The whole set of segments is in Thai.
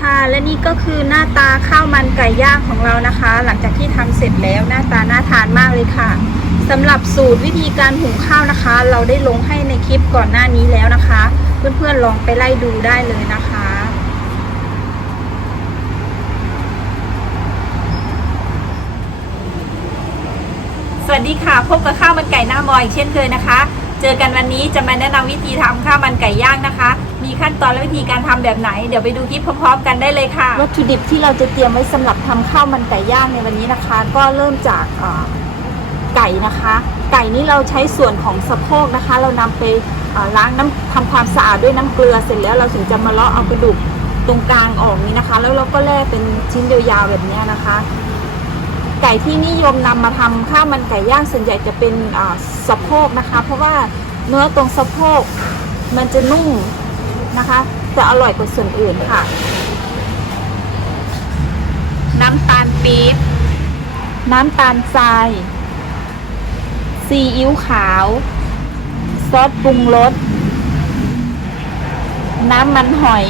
ค่ะและนี่ก็คือหน้าตาข้าวมันไก่ย่างของเรานะคะ หลังจากที่ทำเสร็จแล้วหน้าตาน่าทานมากเลยค่ะสำหรับสูตรวิธีการหุงข้าวนะคะ เราได้ลงให้ในคลิปก่อนหน้านี้แล้วนะคะ เพื่อนๆลองไปไล่ดูได้เลยนะคะสวัสดีค่ะ พบกับข้าวมันไก่หน้ามอยอีกเช่นเคยนะคะ เจอกันวันนี้จะมาแนะนำวิธีทำข้าวมันไก่ย่างนะคะ มีขั้นตอนและวิธีการทำแบบไหน เดี๋ยวไปดูคลิปพร้อมๆ กันได้เลยค่ะ วัตถุดิบที่เราจะเตรียมไว้สำหรับทำข้าวมันไก่ย่างในวันนี้นะคะ ก็เริ่มจากไก่นะคะ ไก่นี้เราใช้ส่วนของสะโพกนะคะ เรานำไปล้างน้ำทำความสะอาดด้วยน้ำเกลือเสร็จแล้วเราถึงจะมาเลาะเอากระดูกตรงกลางออกนี้นะคะ แล้วเราก็แล่เป็นชิ้นยาวๆแบบนี้นะคะ ไก่ที่นิยมนำมาทำข้าวมันไก่ย่างส่วนใหญ่จะเป็นอ่าสะโพกนะคะ เพราะว่าเนื้อตรงสะโพกมันจะนุ่มนะคะ จะอร่อยกว่าส่วนอื่นค่ะ น้ำตาลปี๊บน้ำตาลทรายซีอิ๊วขาว ซอสปรุงรส น้ำมันหอย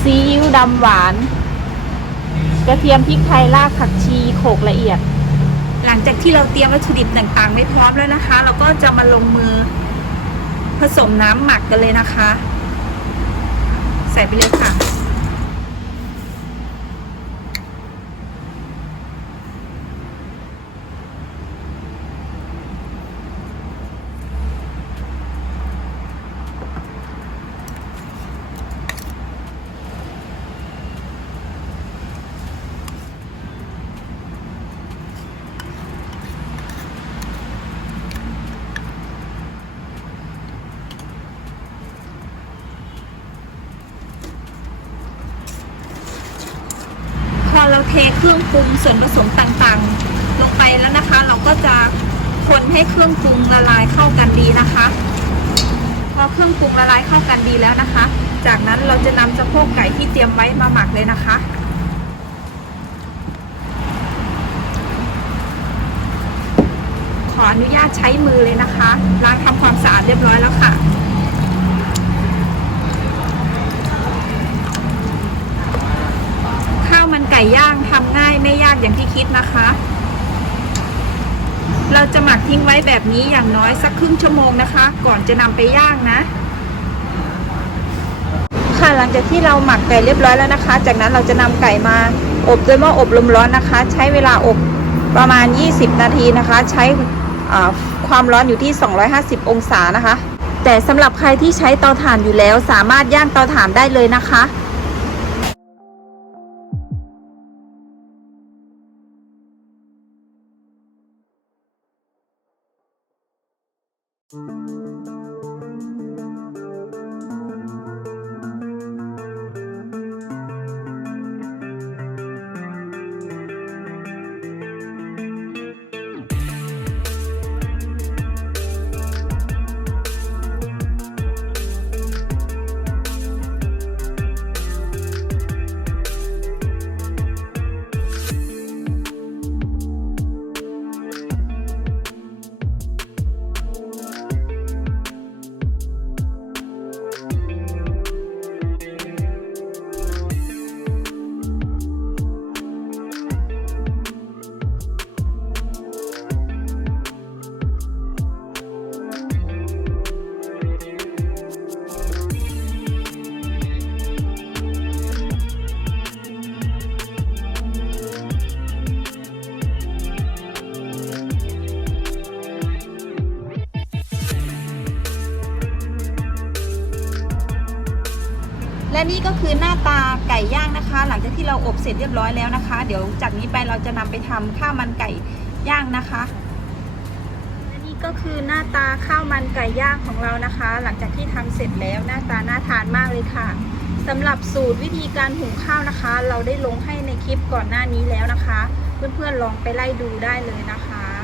ซีอิ๊วดำหวาน กระเทียมพริกไทยรากผักชีโขลกละเอียด หลังจากที่เราเตรียมวัตถุดิบต่างๆไว้พร้อมแล้วนะคะ เราก็จะมาลงมือผสมน้ำหมักกันเลยนะคะ ใส่ไปเลยค่ะ พอ เทเครื่องปรุงส่วนผสมต่างๆ ลงไปแล้วนะคะ เราก็จะคนให้เครื่องปรุงละลายเข้ากันดีนะคะ พอเครื่องปรุงละลายเข้ากันดีแล้วนะคะ จากนั้นเราจะนำสะโพกไก่ที่เตรียมไว้มาหมักเลยนะคะขออนุญาตใช้มือเลยนะคะ ล้างทำความสะอาดเรียบร้อยแล้วค่ะ ข้าวมันไก่ ย่างทำง่ายไม่ยากอย่างที่คิดนะคะ เราจะหมักทิ้งไว้แบบนี้อย่างน้อยสักครึ่งชั่วโมงนะคะ ก่อนจะนำไปย่างนะ ค่ะหลังจากที่เราหมักไก่เรียบร้อยแล้วนะคะ จากนั้นเราจะนำไก่มาอบด้วยหม้ออบลมร้อนนะคะ ใช้เวลาอบประมาณ 20 นาทีนะคะ ใช้ความร้อนอยู่ที่ 250 องศานะคะ แต่สำหรับใครที่ใช้เตาถ่านอยู่แล้ว สามารถย่างเตาถ่านได้เลยนะคะ Música และนี่ก็คือหน้าตาไก่ย่างนะคะ หลังจากที่เราอบเสร็จเรียบร้อยแล้วนะคะ เดี๋ยวจากนี้ไปเราจะนำไปทำข้าวมันไก่ย่างนะคะและนี่ก็คือหน้าตาข้าวมันไก่ย่างของเรานะคะ หลังจากที่ทำเสร็จแล้วหน้าตาน่าทานมากเลยค่ะสำหรับสูตรวิธีการหุงข้าวนะคะ เราได้ลงให้ในคลิปก่อนหน้านี้แล้วนะคะ เพื่อนๆลองไปไล่ดูได้เลยนะคะ